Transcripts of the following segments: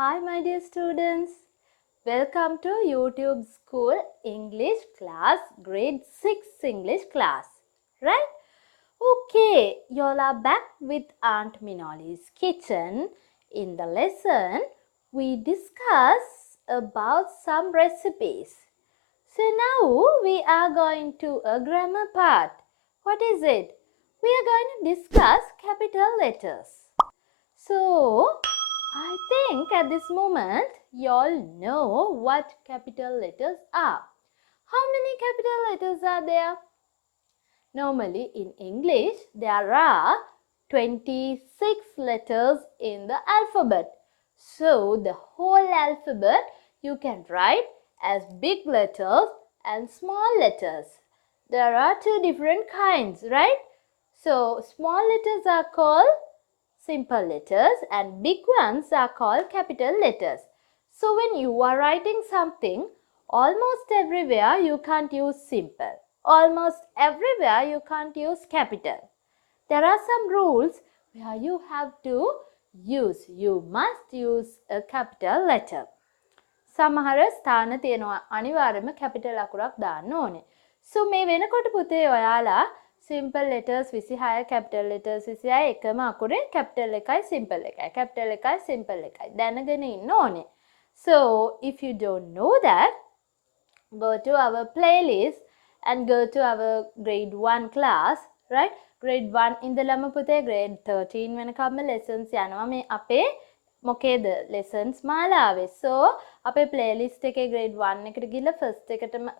Hi my dear students, welcome to YouTube School English class, grade 6 English class, right? Okay, y'all are back with Aunt Minoli's kitchen. In the lesson, we discuss about some recipes. So now we are going to a grammar part. What is it? We are going to discuss capital letters. So, I think at this moment you all know what capital letters are. How many capital letters are there? Normally in English there are 26 letters in the alphabet. So, the whole alphabet you can write as big letters and small letters. There are two different kinds, right? So, small letters are called simple letters and big ones are called capital letters. So when you are writing something, almost everywhere you can't use simple. Almost everywhere you can't use capital. There are some rules where you have to you must use a capital letter. සමහර ස්ථාන තියෙනවා අනිවාර්යයෙන්ම capital අකුරක් දාන්න ඕනේ. So මේ වෙනකොට පුතේ ඔයාලා simple letters 26 capital letters 26 එකම අකුරේ capital එකයි simple එකයි capital එකයි simple එකයි දැනගෙන ඉන්න ඕනේ. So if you don't know that, go to our playlist and go to our grade 1 class, right? grade 1 ඉඳලම පුතේ grade 13 වෙනකම්ම lessons යනවා මේ අපේ මොකේද lessons මාලාවේ. So අපේ playlist එකේ grade 1 එකට ගිහලා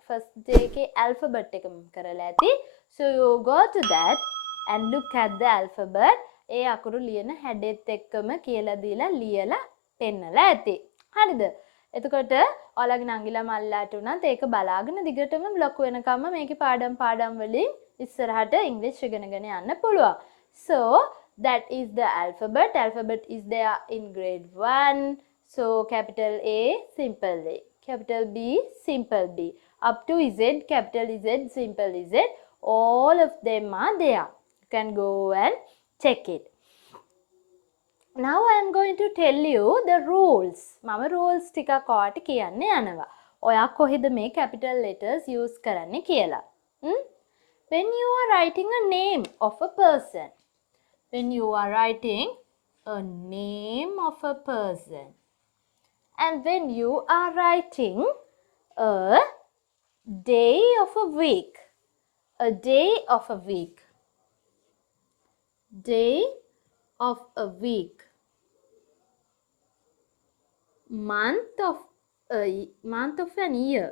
first day එකේ alphabet එකම කරලා ඇති. So you go to that and look at the alphabet. ඒ අකුරු ලියන හැඩෙත් එක්කම කියලා දීලා ලියලා පෙන්නලා ඇති. හරිද? එතකොට ඔයාලගේ නංගිලා මල්ලාට උනත් ඒක බලාගෙන දිගටම බ්ලොක් වෙනකම්ම මේකේ පාඩම් වලින් ඉස්සරහට ඉංග්‍රීසි ඉගෙනගෙන යන්න පුළුවන්. So that is the alphabet. Alphabet is there in grade 1. So capital A, simple A. Capital B, simple B. Up to Z, capital Z, simple Z. All of them are there. You can go and check it. Now I am going to tell you the rules. මම rules ටිකක් ඔයාලට කියන්න යනවා. ඔයා කොහෙද මේ capital letters use කරන්නේ කියලා. When you are writing a name of a person. When you are writing a name of a person. And when you are writing a day of a week. A day of a week. Day of a week. Month of an year.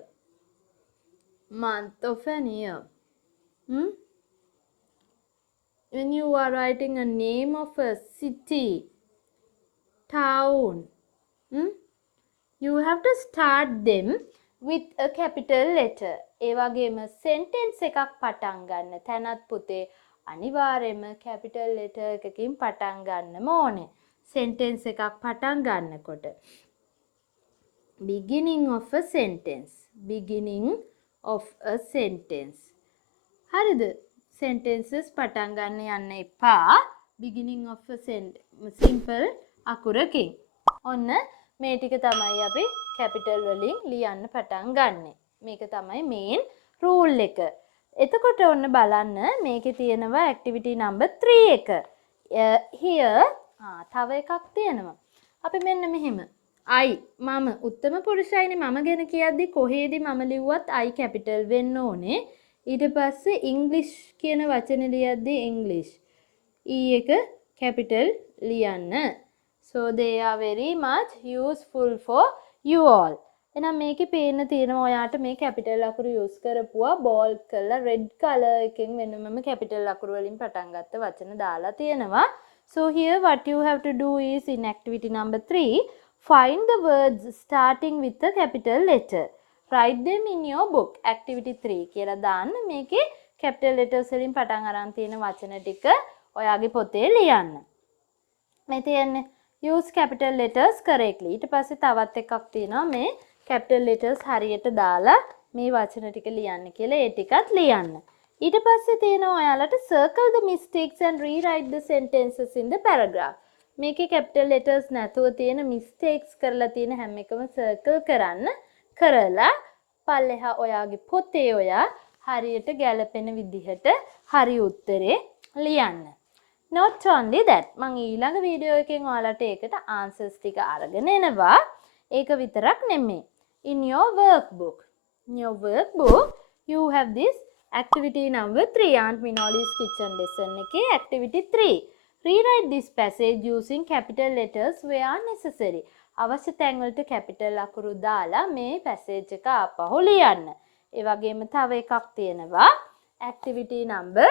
Month of an year. When you are writing a name of a city, town, you have to start them with a capital letter. ඒ වගේම sentence එකක් පටන් ගන්න තැනත් පුතේ අනිවාර්යයෙන්ම capital letter එකකින් පටන් ගන්නම ඕනේ. sentence එකක් පටන් ගන්නකොට beginning of a sentence. Beginning of a sentence. හරිද? sentences පටන් ගන්න යන්න එපා. beginning of a simple අකුරකින්. ඔන්න මේ ටික තමයි අපි capital වලින් ලියන්න පටන් ගන්නෙ. මේක තමයි main rule එක. එතකොට ඔන්න බලන්න මේකේ තියෙනවා activity number 3 එක. Here තව එකක් තියෙනවා. අපි මෙන්න මෙහෙම I මම උත්තම පුරුෂයිනේ මම ගැන කියද්දි කොහේදී මම ලිව්වත් I capital වෙන්න ඕනේ. ඊට පස්සේ English කියන වචනේ ලියද්දි English E එක capital ලියන්න. So they are very much useful for you all. එහෙනම් මේකේ පේන්න තියෙනවා ඔයාට මේ capital අකුරු use කරපුවා bold කරලා red color එකෙන් වෙනමම capital අකුරු වලින් පටන් ගත්ත වචන දාලා තියෙනවා. So here what you have to do is in activity number 3, find the words starting with the capital letter. Write them in your book. Activity 3 කියලා දාන්න මේකේ capital letters වලින් පටන් අරන් තියෙන වචන ටික ඔයාගේ පොතේ ලියන්න. මේ තියෙන්නේ use capital letters correctly. ඊට පස්සේ තවත් එකක් තියෙනවා මේ capital letters හරියට දාලා මේ වචන ටික ලියන්න කියලා ඒ ටිකත් ලියන්න. ඊට පස්සේ තියෙනවා ඔයාලට circle the mistakes and rewrite the sentences in the paragraph. මේකේ capital letters නැතුව තියෙන mistakes කරලා තියෙන හැම එකම circle කරන්න. කරලා පල්ලෙහා ඔයාගේ පොතේ ඔයා හරියට ගැලපෙන විදිහට හරි උත්තරේ ලියන්න. Not only that, මම ඊළඟ වීඩියෝ එකෙන් ඔයාලට ඒකට answers ටික අරගෙන එනවා. ඒක විතරක් නෙමෙයි. In your workbook, you have this activity number 3, Aunt Minoli's kitchen lesson එකේ activity 3. Rewrite this passage using capital letters where necessary. අවශ්‍ය තැන් වලට capital අකුරු දාලා මේ passage එක ආපහු ලියන්න. ඒ වගේම තව එකක් තියෙනවා activity number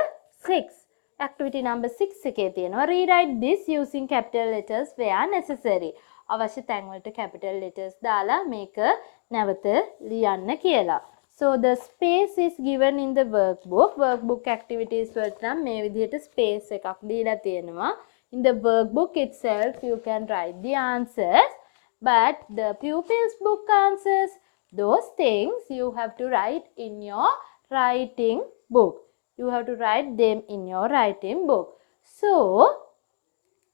6. Activity number 6 එකේ තියෙනවා rewrite this using capital letters where necessary. අවශ්‍ය තැන් වලට capital letters දාලා මේක නැවත ලියන්න කියලා. So the space is given in the workbook activities වලට නම් මේ විදිහට space එකක් දීලා තියෙනවා. In the workbook itself you can write the answers, but the pupils book answers, those things you have to write in your writing book. You have to write them in your writing book. So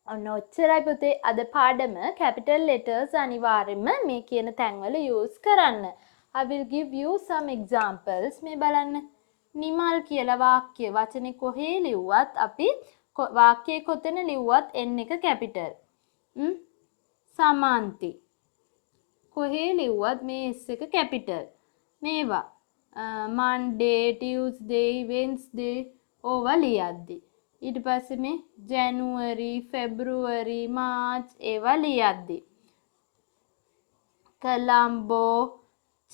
ඔන්න ඔච්චරයි පුතේ අද පාඩම. capital letters අනිවාර්යෙන්ම මේ කියන තැන්වල use කරන්න. I will give you some examples. මේ බලන්න. නිමල් කියලා වාක්‍ය වචනේ කොහේ ලිව්වත් අපි වාක්‍යයේ කොතන ලිව්වත් n එක capital. සමාන්ති. කොහේ ලිව්වත් මේ s එක capital. මේවා Monday, Tuesday, Wednesday ඕවා ලියද්දි. ඊට පස්සේ මේ January, February, March ඒවා ලියද්දි. Colombo,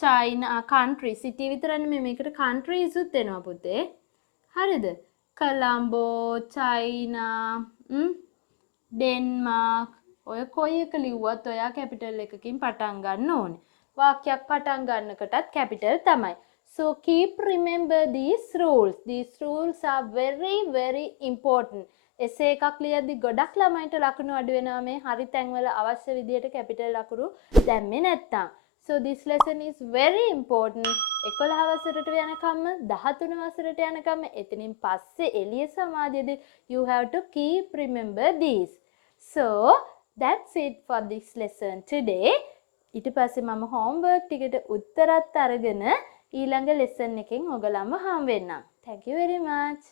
China, country, city විතරනේ මේකට countries උත් එනවා පුතේ. හරිද? Colombo, China, Denmark ඔය කොයි එක ලිව්වත් ඔයා capital එකකින් පටන් ගන්න ඕනේ. වාක්‍යයක් පටන් ගන්නකොටත් capital තමයි. So keep remember these rules. These rules are very very important. essay එකක් ලියද්දි ගොඩක් ළමයින්ට ලකුණු අඩු වෙනවා මේ හරි තැන්වල අවශ්‍ය විදියට capital ලකුණු දැම්මේ නැත්තම්. So this lesson is very important. 11 වසරට යනකම් 13 වසරට යනකම් එතනින් පස්සේ එළිය සමාජයේදී you have to keep remember these. So that's it for this lesson today. ඊට පස්සේ මම homework ටිකට උත්තරත් අරගෙන ඊළඟ lesson එකෙන් ඔයගලම හම් වෙන්නම්. Thank you very much.